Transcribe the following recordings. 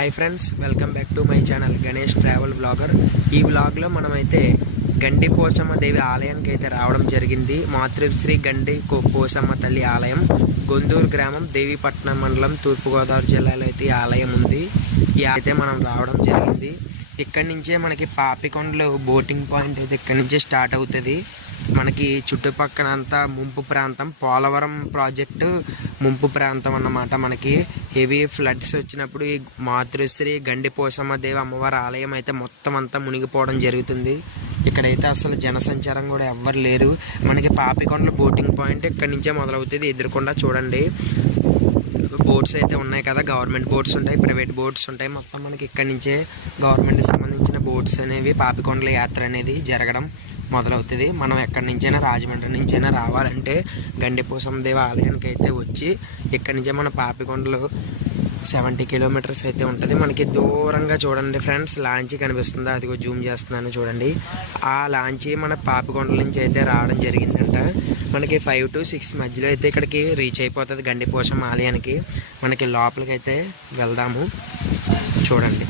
Hi friends welcome back to my channel Ganesh travel blogger ఈ బ్లాగ్లో మనమైతే గండి పోచమ్మ దేవి ఆలయానికి అయితే రావడం జరిగింది. మాతృశ్రీ గండి కోసమ్మ తల్లి ఆలయం. గొందూరు గ్రామం దేవీపట్నం మండలం తూర్పుగోదావరి జిల్లాలో అయితే ఈ ఆలయం ఉంది. ఈ అయితే మనం రావడం జరిగింది. ఇక్కడి నుంచే మనకి పాపికొండలు బోటింగ్ పాయింట్ అయితే ఇక్కడి నుంచే స్టార్ట్ అవుతుంది. మనకి చుట్టుపక్కల అంతా ముంపు ప్రాంతం. పోలవరం ప్రాజెక్టు ముంపు ప్రాంతం అన్నమాట మనకి. హెవీ ఫ్లడ్స్ వచ్చినప్పుడు ఈ మాతృశ్రీ గండిపోసమ్మ దేవి అమ్మవారి ఆలయం అయితే మొత్తం అంతా మునిగిపోవడం జరుగుతుంది. ఇక్కడైతే అసలు జనసంచారం కూడా ఎవ్వరు లేరు. మనకి పాపికొండల బోటింగ్ పాయింట్ ఇక్కడి నుంచే మొదలవుతుంది. ఎదురుకుండా చూడండి. బోట్స్ అయితే ఉన్నాయి కదా. గవర్నమెంట్ బోట్స్ ఉంటాయి ప్రైవేట్ బోట్స్ ఉంటాయి. మొత్తం మనకి ఇక్కడి నుంచే గవర్నమెంట్కి సంబంధించిన బోట్స్ అనేవి పాపికొండల యాత్ర అనేది జరగడం మొదలవుతుంది. మనం ఎక్కడి నుంచైనా రాజమండ్రి నుంచైనా రావాలంటే గండిపూసం దేవ ఆలయానికి అయితే వచ్చి ఇక్కడి నుంచే మన పాపికొండలు సెవెంటీ కిలోమీటర్స్ అయితే ఉంటుంది. మనకి దూరంగా చూడండి ఫ్రెండ్స్ లాంచీ కనిపిస్తుంది. అదిగో జూమ్ చేస్తున్నాను చూడండి. ఆ లాంచీ మన పాపికొండల నుంచి అయితే రావడం జరిగిందంట. మనకి ఫైవ్ టు సిక్స్ మధ్యలో అయితే ఇక్కడికి రీచ్ అయిపోతుంది గండిపోషం ఆలయానికి. మనకి లోపలికి అయితే వెళ్దాము. చూడండి.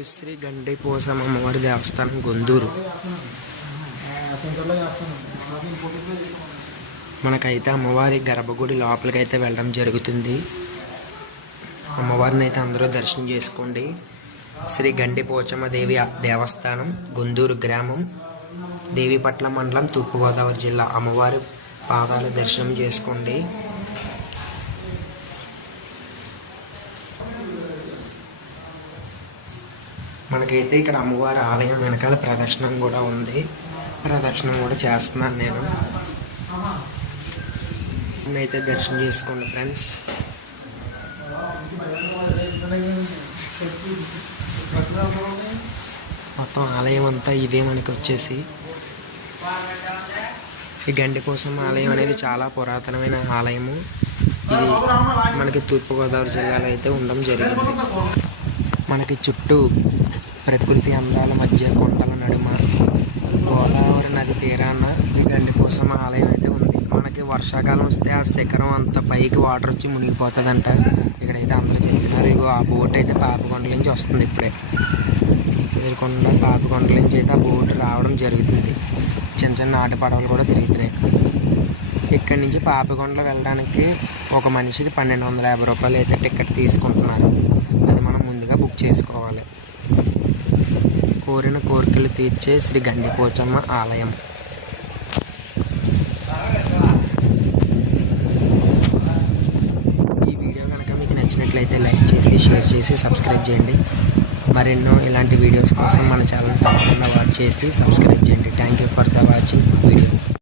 శ్రీ గండి పోసం అమ్మవారి దేవస్థానం గొందూరు. మనకైతే అమ్మవారి గర్భగుడి లోపలికి అయితే వెళ్ళడం జరుగుతుంది. అమ్మవారిని అయితే అందరూ దర్శనం చేసుకోండి. శ్రీ గండి పోచమ్మ దేవి దేవస్థానం గుందూరు గ్రామం. దేవిపట్ల మండలం తూర్పుగోదావరి జిల్లా. అమ్మవారి పాదాలు దర్శనం చేసుకోండి. మనకైతే ఇక్కడ అమ్మవారి ఆలయం వెనకాల ప్రదర్శనం కూడా ఉంది. ప్రదర్శనం కూడా చేస్తున్నాను నేను. అయితే దర్శనం చేసుకోండి ఫ్రెండ్స్. మొత్తం ఆలయం అంతా ఇదే మనకి వచ్చేసి. ఈ గండి కోసం ఆలయం అనేది చాలా పురాతనమైన ఆలయము. ఇది మనకి తూర్పుగోదావరి జిల్లాలో అయితే ఉండడం జరిగింది. మనకి చుట్టూ ప్రకృతి అందాల మధ్య కొండల నడుమ గోదావరి నది తీరాన ఈ కోసం ఆలయం అయితే ఉంది. మనకి వర్షాకాలం వస్తే ఆ శిఖరం అంత పైకి వాటర్ వచ్చి మునిగిపోతుందంట. ఇక్కడైతే అందరూ చెప్తున్నారు ఇగో ఆ బోట్ అయితే పాపకొండల నుంచి వస్తుంది ఇప్పుడే. ఎదురుకొండ పాపకొండల నుంచి అయితే ఆ బోట్ రావడం జరుగుతుంది. చిన్న చిన్న ఆట పడవలు కూడా తిరుగుతున్నాయి. ఇక్కడి నుంచి పాపకొండలు వెళ్ళడానికి ఒక మనిషికి పన్నెండు వందల యాభై రూపాయలు అయితే టికెట్ తీసుకుంటున్నారు. ముందుగా బుక్ చేసుకోవాలి. కోరిన కోరికలు తీర్చే శ్రీ గండిపోచమ్మ ఆలయం. ఈ వీడియో కనుక మీకు నచ్చినట్లయితే లైక్ చేసి షేర్ చేసి సబ్స్క్రైబ్ చేయండి. మరెన్నో ఇలాంటి వీడియోస్ కోసం మన ఛానల్ తప్పకుండా వాచ్ చేసి సబ్స్క్రైబ్ చేయండి. Thank you for the watching video